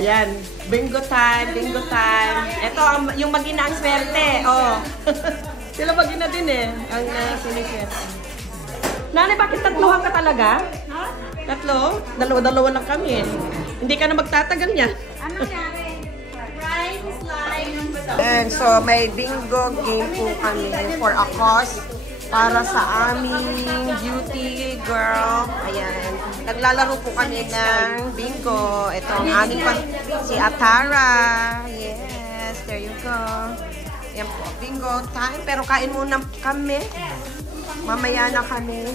Ayan, bingo time, bingo time. Ito, yung mag-ina ang swerte. Oh. Sila mag-ina din eh, ang siniswerte. Nanay, bakit tatluhan ka talaga? Ha? Tatlo? Dalawa-dalawa lang kami. Hindi ka na magtatagal niya. Ano nangyari? Prize slide. And so, may bingo game po kami for a cause para sa aming beauty girl. Ayan. Naglalaro po kami ng bingo. Ito ang aming si Atara. Yes, there you go. Ayan po, bingo time. Pero kain muna kami. Mamaya na kami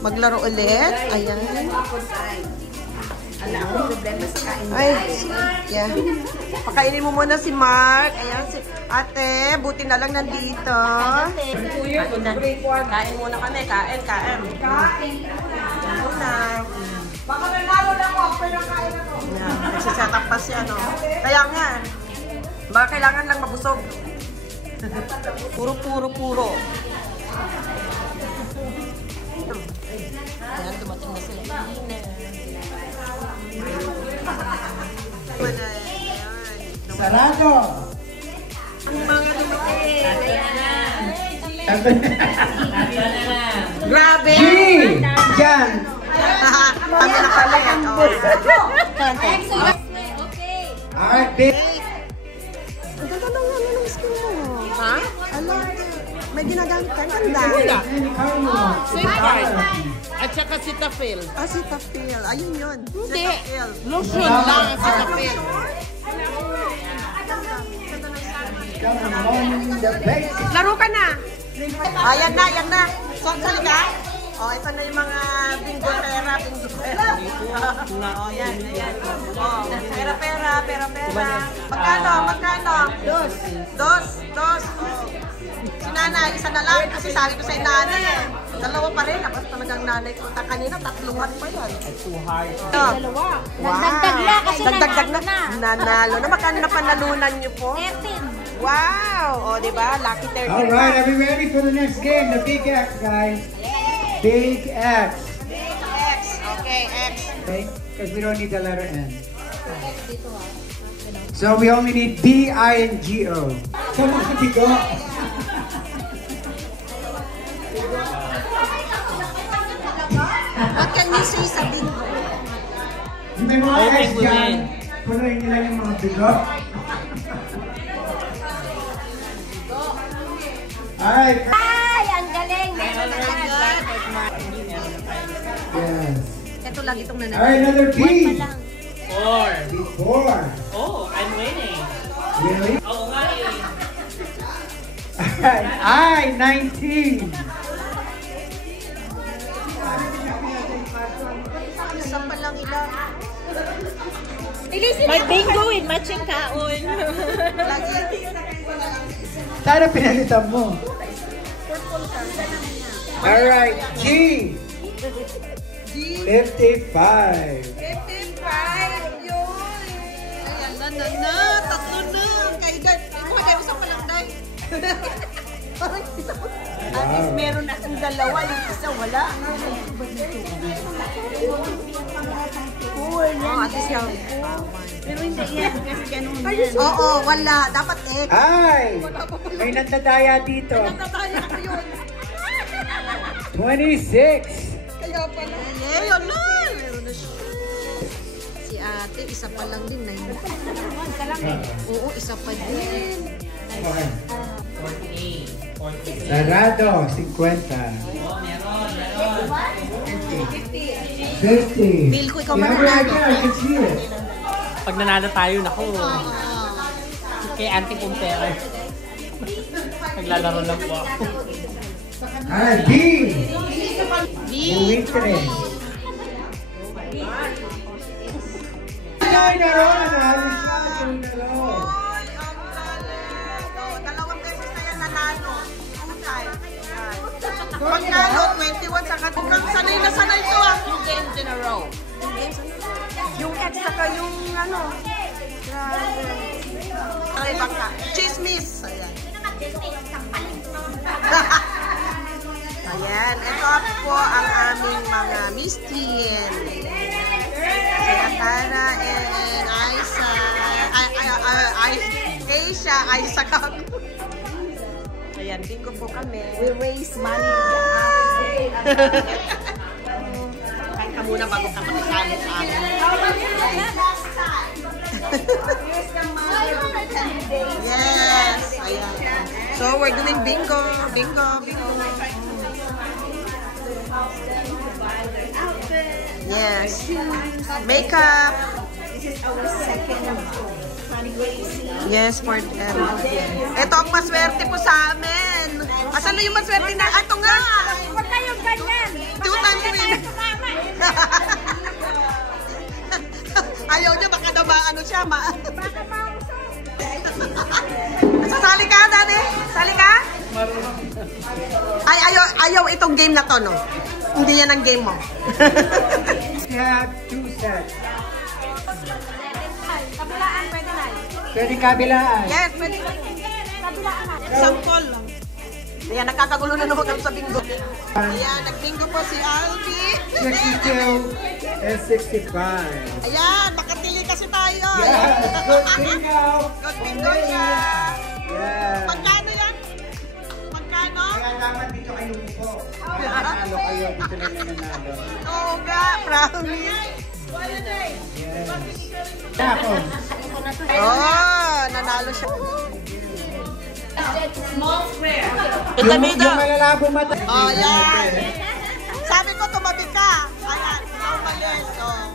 maglaro ulit. Ayan. Wala akong problema sa kain. Ay, yeah. Pakainin mo muna si Mark. Ayan, si ate. Buti na lang nandito. Kain muna kami. Kain. Kain muna. Baka nanalo na ako. Ako na kain ako. Yeah, nagsiset up pa siya, no? Kaya nga. Baka kailangan lang mabusog. Puro. Ayan, dumating na sila. Sarado! Ang mga dumating. Grabe! Diyan! Kami na kami. Okay. Alright, big! Ang ganda ng skin mo. Ha? Ano? May ginagamit ka? Ganda. Same card. At saka Cetaphil. Ah, Cetaphil. Ayun yun. Hindi. Cetaphil. Lotion lang ang Cetaphil. Laro ka na. Ayan na. So, sali ka? Oh, ito na yung mga bingo pera. Oh, yan. Oh, pera. Magkano? Dos. Oh. Si nanay, isa na lang. Kasi sabi ko sa nanay eh. Dalawa pa rin. Ako talagang nanay ko. Kanina, tatluhan pa yan. Too hard. Dalawa. Wow. Nagdagdag na kasi Nagdagdag nanalo na. Nanalo na. Magkano na panalunan niyo po? 13. Wow! O, diba? Lucky 13. Alright, are we ready for the next game? The Big X, guys. Big X. Big X. Okay, X. Okay? Because we don't need the letter N. So we only need B, I, and G, O. Come on, Bigo. What can you say sa bingo? Yung may mga X dyan, punuin nila yung mga bigo. Alright. Ay, ang galing. Meron na lahat. Yes. Ito lang itong nanalo. Alright, another B. 4. B4. Oh, I'm winning. Really? Oo nga eh. Alright, I, 19. Isa pa lang ilan. May bingo with matching kaon. Sana pinalitan mo. Alright, G. 55. 55 yun. Ayan na. Tatlo na. Kay Dad. Ikaw, Dad, isa pa lang, Dad. Parang isa pa. At least meron na kang dalawa. Yung isa, wala. Oh, at least yung... Pero hindi yan kasi ganun yan. Oo, wala. Dapat X. Ay! May nandadaya dito. Natataya ko yun. 26. Kaya pala. Ayun na. Meron na siya. Si ate, isa pa lang din. Oo, isa pa din. Okay. 48. Sarado, 50. Oh, meron. 50. Bill ko, ikaw Yeah, mananalo. right there, I can see it. Pag nanalo tayo, naku. Kay Auntie Pumpera. Naglalaro lang po ako. Alright, B. Buwitre. Ay, naroon. Nahalos siya. Naroon. Ay, ang galing. Oh, dalawang beses na yan nanalo. Two times. Pagkano, 21 sa katulong. Sanay na sanay ko ah. 2 games in a row. Yung X saka yung ano. Grabe. Ay, baka. Chismis. Ayan. Ayan. Ito po ang aming mga mistin. Si Atara and Aisa. Asia, Isaac ako. Ayan, bingo po kami. We raise money. Kain ka muna bago ka makisali sa akin. Yes! Ayan. So, we're doing bingo. Bingo, bingo. Yes. Makeup. This is our second fundraising. Yes, for them. Ito ang maswerte po sa amin. Asan na yung maswerte na? Ito nga! Huwag kayong ganyan. 2 times win. Ayaw niya, baka na ba, ano siya, Sasali ka, dati? Sali ka? Ay, ayaw itong game na to, no? Hindi yan ang game mo. We have 2 sets. Kabilaan, pwede na. Pwede kabilaan. Yes, pwede. Kabilaan na. Sample. Ayan, nakakagulo na naman kami sa bingo. Ayan, nag-bingo po si Albi. 62 and 65. Ayan, makatili kasi tayo. Yes, good bingo. Good bingo siya. Yes. Magkano yan? Magkano? Kaya dapat dito kayo upo. Nanalo kayo, dito lang yung nanalo. Oo nga, promise. Yes. Ako. Oh, nanalo siya. Yung malalabo mata. Oh, yan. Sabi ko, tumabi ka. Ayan, umalis. Oh.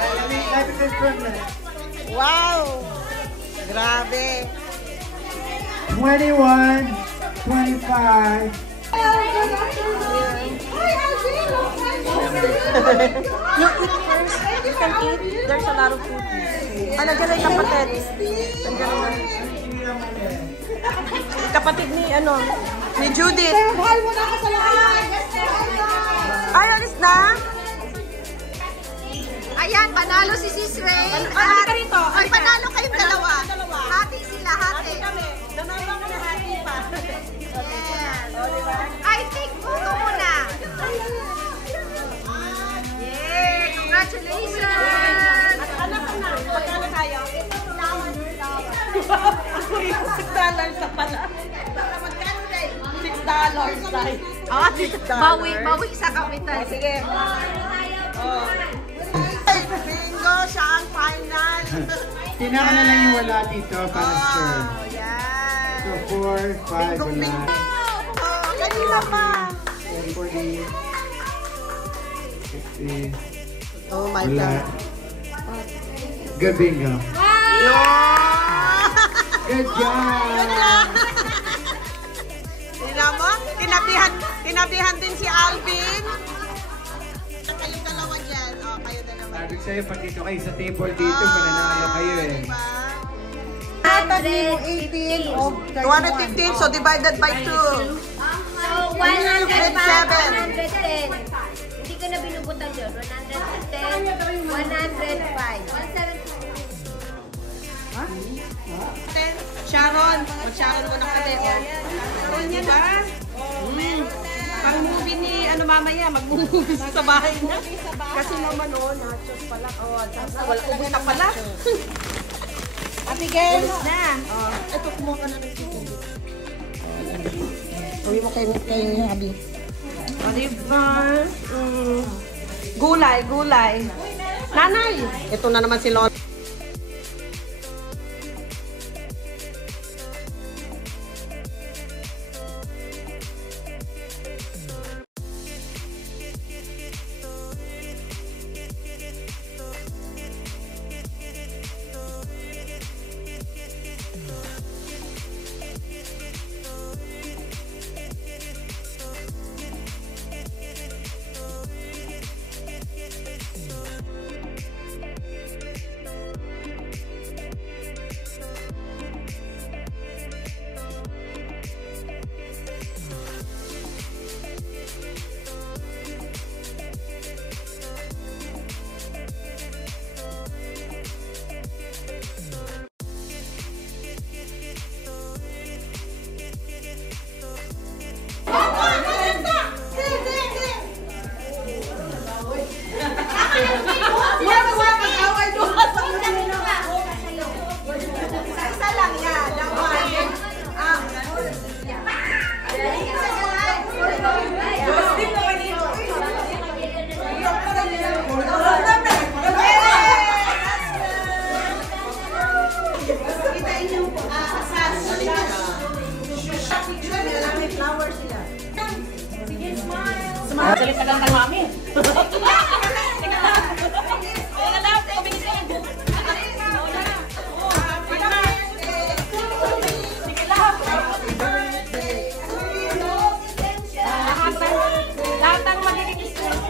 Let me confirm that. Wow. Grabe. 21, 25. You eat first. You can eat. There's a lot of food. Ah, nandiyan na yung kapatid. Nandiyan na. Kapatid ni, ni Judith. Mahal mo na ako sa lahat. Ay, alis na? Ayan, panalo si Sis Ray. Halika ka rito. Ay, panalo kayong dalawa. Hati sila, hati. Dalawa ka na hati pa. Yes. I take photo muna. Yay! Congratulations! Anak ko na. Magkano tayo? Ako yung $6 sa pala. Magkano rin? $6 tayo. Ah, bawi sa kapital. Sige. Oh. Hey, bingo! Siya ang final. Tinaka na lang yung wala dito para sure. Oh, yan. So 4, 5, wala. Oh, kanina pa. 40, 50, Oh my wala. God. Good bingo. Yeah. Good job! Tingnan mo? Tinabihan din si Alvin. Kayong dalawa dyan. Oh, kayo dalawa. Sabi ko sa'yo, pag dito kayo sa table dito, mananalo kayo eh. Diba? 115. 215, so divided by 2. So, 105, 110. Hindi ko na binubutan yun. 110, 105. 10. Sharon. Mag-Sharon mo na kami. Sharon yan, ba? Pang movie ni, mamaya, mag-movie sa bahay na. Kasi naman, nachos pala. Wala, ubus na pala. Abigail. Na. Ito, kumuha ka na ng chicken. Uwi mo kayo Abi. O, diba? Gulay, gulay. Nanay! Ito na naman si Lola. tagal ng mami. Teka lang, kumitin. Lahat ng magiging stress.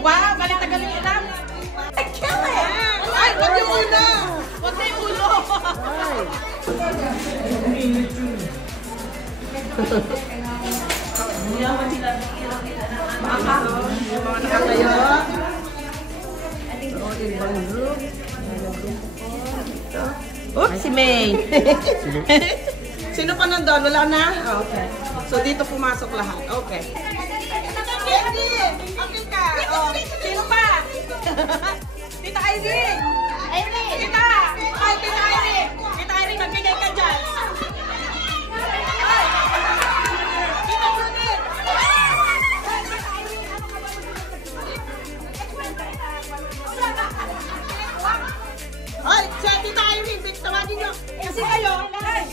Wow, galit-galit kita. I kill it! Ay, wag yung ulo! Wag na yung ulo! Oops, si May. Sino pa nandun? Wala na? Okay. So, dito pumasok lahat. Okay. Okay ka. Oh, sino pa? Tita Irene. Tita. Ay, Tita Irene. Tita Irene, magbigay ka dyan. Tita Judith. Ay, siya, Tita Irene, tawagin nyo. Kasi kayo, ay.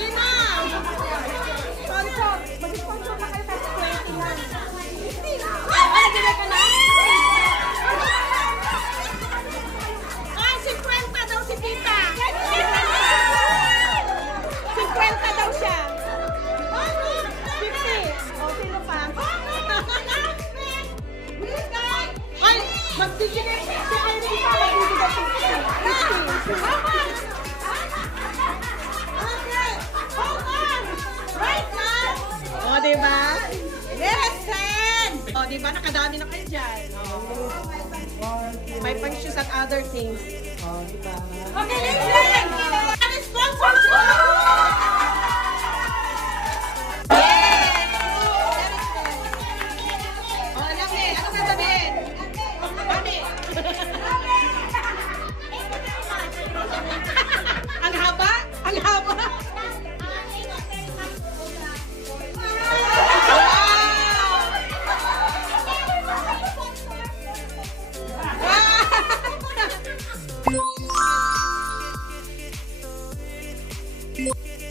Ina! Sponsor! Mag-sponsor na kayo kasi 20 na. Ay, nagbigay ka na? Ay, 50 daw si Tita. 50 daw siya. 50. O, sino pa? Ay, magbibigay si Irene pa. Magbibigay si 50. Okay. Hold on. Right now. O, diba? Listen. O, diba? Nakadami na kayo dyan. May pang shoes at other things. O, diba? Okay, listen. Ano sponsor? Ang haba? Ang haba? Wow!